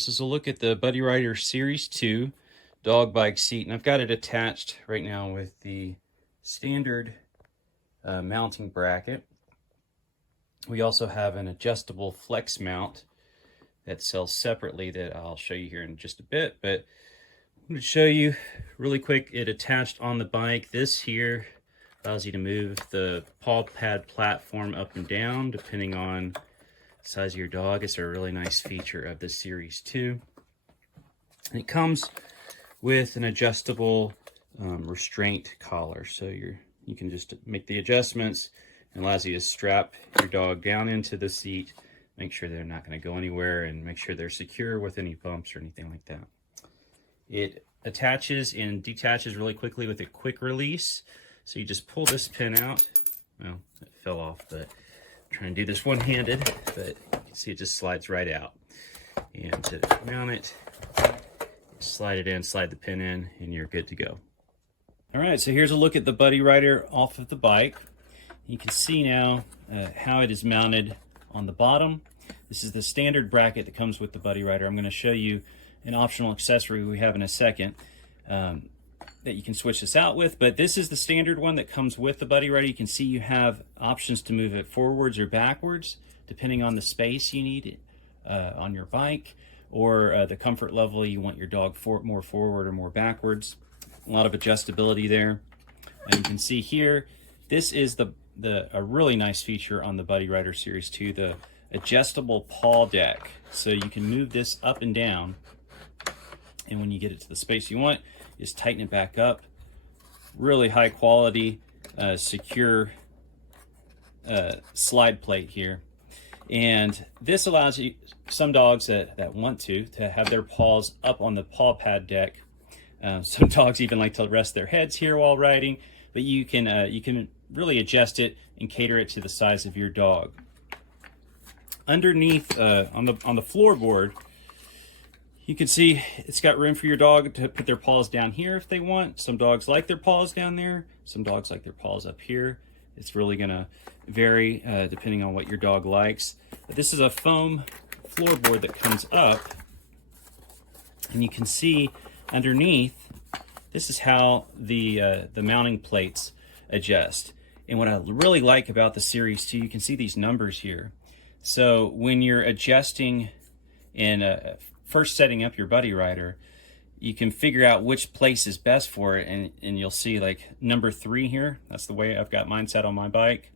this is a look at the Buddyrider Series 2 dog bike seat, and I've got it attached right now with the standard mounting bracket. We also have an adjustable flex mount that sells separately that I'll show you here in just a bit, but I'm going to show you really quick it attached on the bike. This here allows you to move the paw pad platform up and down depending on size of your dog. It's a really nice feature of the Series 2. And it comes with an adjustable restraint collar, so you can just make the adjustments, and allows you to strap your dog down into the seat, make sure they're not going to go anywhere, and make sure they're secure with any bumps or anything like that. It attaches and detaches really quickly with a quick release, so you just pull this pin out. Well, it fell off, but try and do this one-handed, but you can see it just slides right out. And to mount it, slide it in, slide the pin in, and you're good to go. All right, so here's a look at the Buddyrider off of the bike. You can see now how it is mounted on the bottom. This is the standard bracket that comes with the Buddyrider. I'm going to show you an optional accessory we have in a second that you can switch this out with, but this is the standard one that comes with the Buddyrider. You can see you have options to move it forwards or backwards depending on the space you need on your bike, or the comfort level you want your dog more forward or more backwards. A lot of adjustability there. And you can see here, this is a really nice feature on the Buddyrider Series 2, the adjustable paw deck. So you can move this up and down, and when you get it to the space you want, just tighten it back up. Really high quality, secure slide plate here. And this allows you, some dogs that want to have their paws up on the paw pad deck. Some dogs even like to rest their heads here while riding, but you can really adjust it and cater it to the size of your dog. Underneath on the floorboard, you can see it's got room for your dog to put their paws down here if they want. Some dogs like their paws down there. Some dogs like their paws up here. It's really going to vary depending on what your dog likes. But this is a foam floorboard that comes up, and you can see underneath, this is how the mounting plates adjust. And what I really like about the Series 2, you can see these numbers here. So when you're adjusting and first setting up your Buddyrider, you can figure out which place is best for it, and you'll see like number 3 here. That's the way I've got mine set on my bike.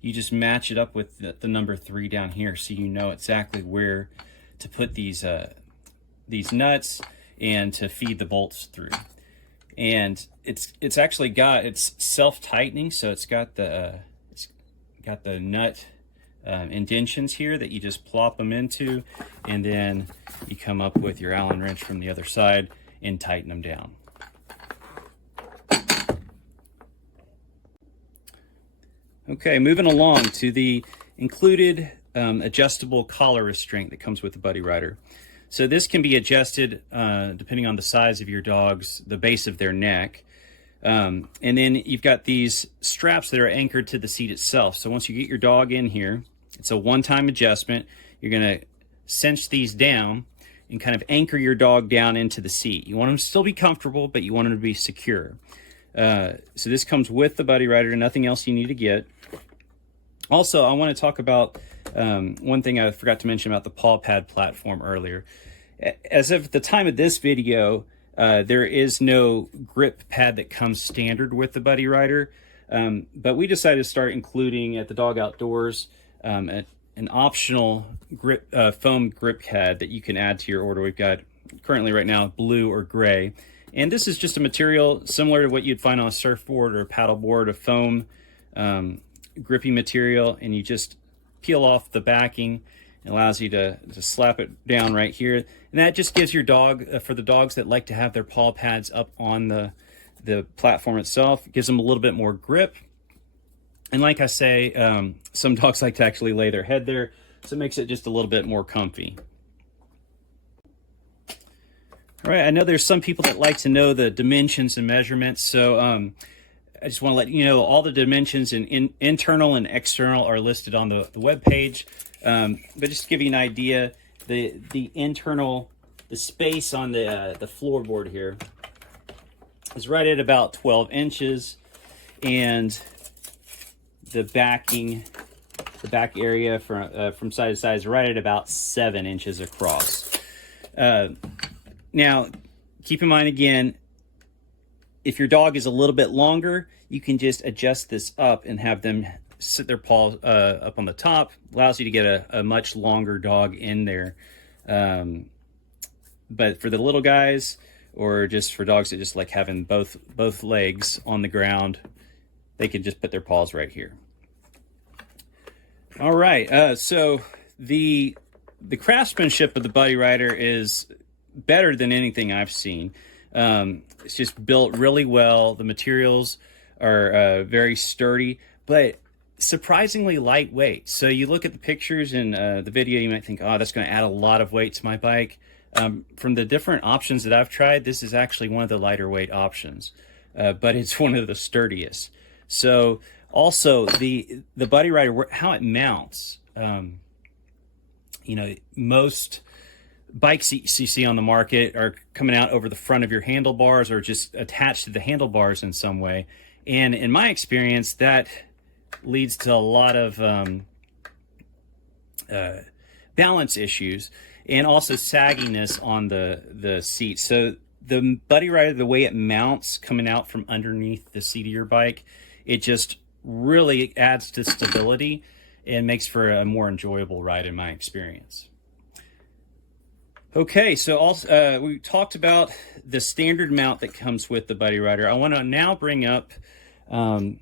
You just match it up with the number 3 down here, so you know exactly where to put these nuts and to feed the bolts through. And it's actually got, it's self-tightening, so it's got the nut indentions here that you just plop them into, and then you come up with your Allen wrench from the other side and tighten them down. Okay, moving along to the included adjustable collar restraint that comes with the Buddyrider. So this can be adjusted depending on the size of your dog's, the base of their neck. And then you've got these straps that are anchored to the seat itself. So once you get your dog in here, it's a one-time adjustment. You're going to cinch these down and kind of anchor your dog down into the seat. You want them to still be comfortable, but you want them to be secure. So this comes with the Buddyrider, nothing else you need to get. Also, I want to talk about one thing I forgot to mention about the paw pad platform earlier. As of the time of this video, there is no grip pad that comes standard with the Buddyrider, but we decided to start including at the Dog Outdoors an optional grip, foam grip pad that you can add to your order. We've got currently right now blue or gray, and this is just a material similar to what you'd find on a surfboard or a paddleboard, a foam grippy material, and you just peel off the backing. It allows you to slap it down right here, and that just gives your dog, for the dogs that like to have their paw pads up on the platform itself, it gives them a little bit more grip. And like I say, some dogs like to actually lay their head there, so it makes it just a little bit more comfy. All right, I know there's some people that like to know the dimensions and measurements, so I just want to let you know all the dimensions in internal and external are listed on the web page. But just to give you an idea, the internal the space on the floorboard here is right at about 12 inches, and the back area from side to side is right at about 7 inches across. Now, keep in mind again, if your dog is a little bit longer, you can just adjust this up and have them sit their paws up on the top. Allows you to get a much longer dog in there. But for the little guys, or just for dogs that just like having both legs on the ground, they can just put their paws right here. All right, so the craftsmanship of the Buddyrider is better than anything I've seen. It's just built really well. The materials are very sturdy, but surprisingly lightweight. So you look at the pictures and the video, you might think, oh, that's going to add a lot of weight to my bike. From the different options that I've tried, this is actually one of the lighter weight options, but it's one of the sturdiest. So also the Buddyrider, how it mounts, you know, most bikes you see on the market are coming out over the front of your handlebars or just attached to the handlebars in some way. And in my experience, that leads to a lot of balance issues and also sagginess on the seat. So the Buddyrider, the way it mounts coming out from underneath the seat of your bike, it just really adds to stability and makes for a more enjoyable ride in my experience. Okay, so also we talked about the standard mount that comes with the Buddyrider. I want to now bring up an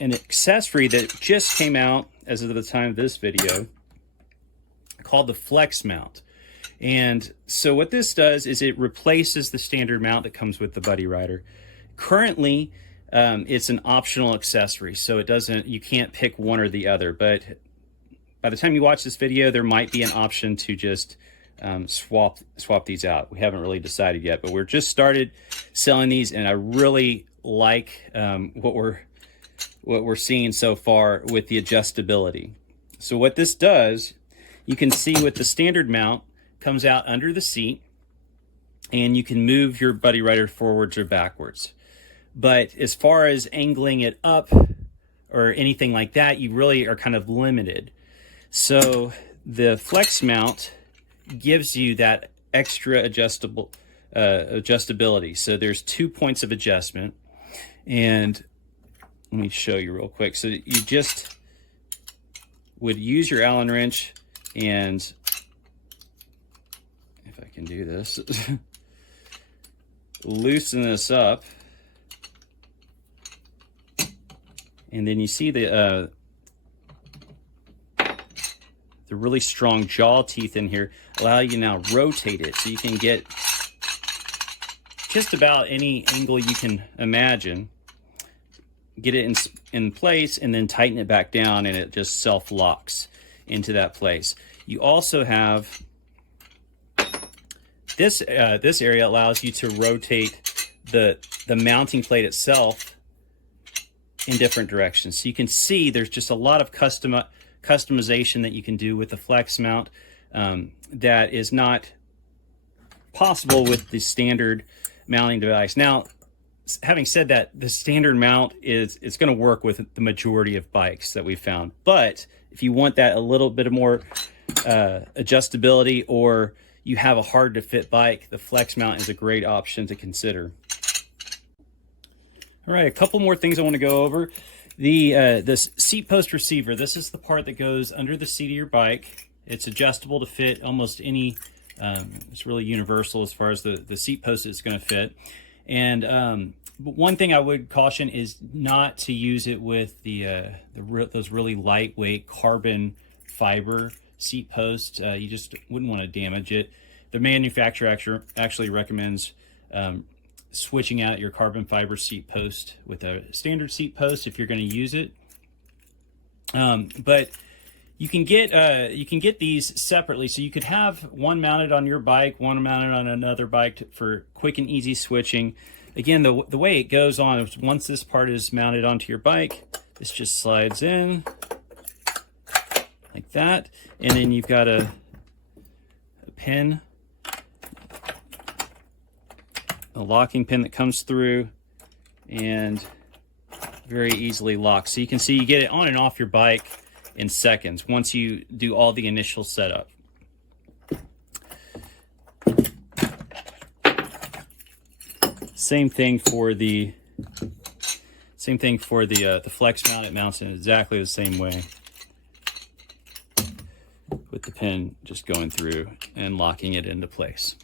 accessory that just came out as of the time of this video called the Flex Mount. And so what this does is it replaces the standard mount that comes with the Buddyrider. Currently, it's an optional accessory, so you can't pick one or the other, but by the time you watch this video, there might be an option to just swap these out. We haven't really decided yet, but we're just started selling these, and I really like what we're seeing so far with the adjustability. So what this does, you can see with the standard mount, comes out under the seat, and you can move your Buddyrider forwards or backwards. But as far as angling it up or anything like that, you really are kind of limited. So the Flex Mount gives you that extra adjustability. So there's 2 points of adjustment, and let me show you real quick. So you just would use your Allen wrench, and if I can do this, loosen this up, and then you see the really strong jaw teeth in here allow you to now rotate it, so you can get just about any angle you can imagine, get it in place, and then tighten it back down, and it just self-locks into that place. You also have this area allows you to rotate the mounting plate itself in different directions. So you can see there's just a lot of customization that you can do with the Flex Mount that is not possible with the standard mounting device. Now, having said that, the standard mount is going to work with the majority of bikes that we've found. But if you want that a little bit more adjustability, or you have a hard to fit bike, the Flex Mount is a great option to consider. All right, a couple more things I want to go over. This seat post receiver, this is the part that goes under the seat of your bike. It's adjustable to fit almost any, it's really universal as far as the seat post it's going to fit. And but one thing I would caution is not to use it with those really lightweight carbon fiber seat posts. You just wouldn't want to damage it. The manufacturer actually recommends switching out your carbon fiber seat post with a standard seat post if you're going to use it. But you can get these separately, so you could have one mounted on your bike, one mounted on another bike for quick and easy switching. Again, the way it goes on is once this part is mounted onto your bike, this just slides in like that, and then you've got a pin a locking pin that comes through and very easily locks. So you can see you get it on and off your bike in seconds once you do all the initial setup. Same thing for the flex mount. It mounts in exactly the same way, with the pin just going through and locking it into place.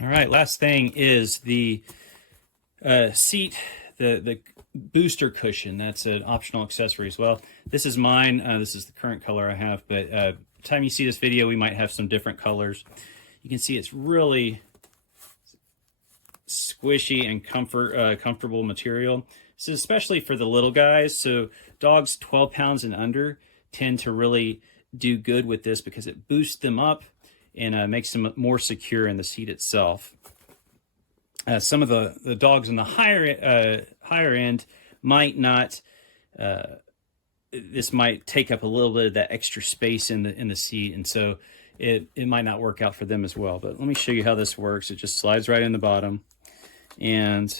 All right, last thing is the seat, the booster cushion. That's an optional accessory as well. This is mine. This is the current color I have, but by the time you see this video, we might have some different colors. You can see it's really squishy and comfortable material. This is especially for the little guys. So dogs 12 pounds and under tend to really do good with this because it boosts them up and makes them more secure in the seat itself. Some of the dogs in the higher end might not. This might take up a little bit of that extra space in the seat, and so it might not work out for them as well. But let me show you how this works. It just slides right in the bottom. And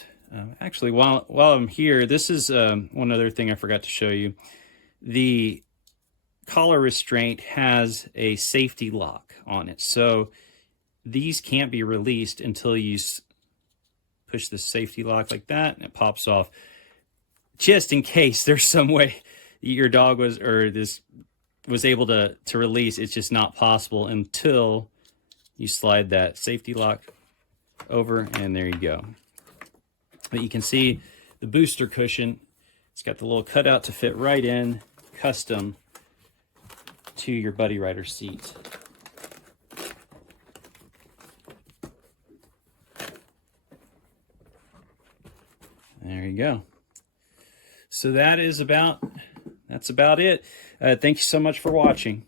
actually, while I'm here, this is one other thing I forgot to show you. The collar restraint has a safety lock on it, so these can't be released until you push the safety lock like that, and it pops off. Just in case there's some way your dog was able to release, it's just not possible until you slide that safety lock over, and there you go. But you can see the booster cushion. It's got the little cutout to fit right in, custom to your Buddyrider seat. There you go. So that's about it. Thank you so much for watching.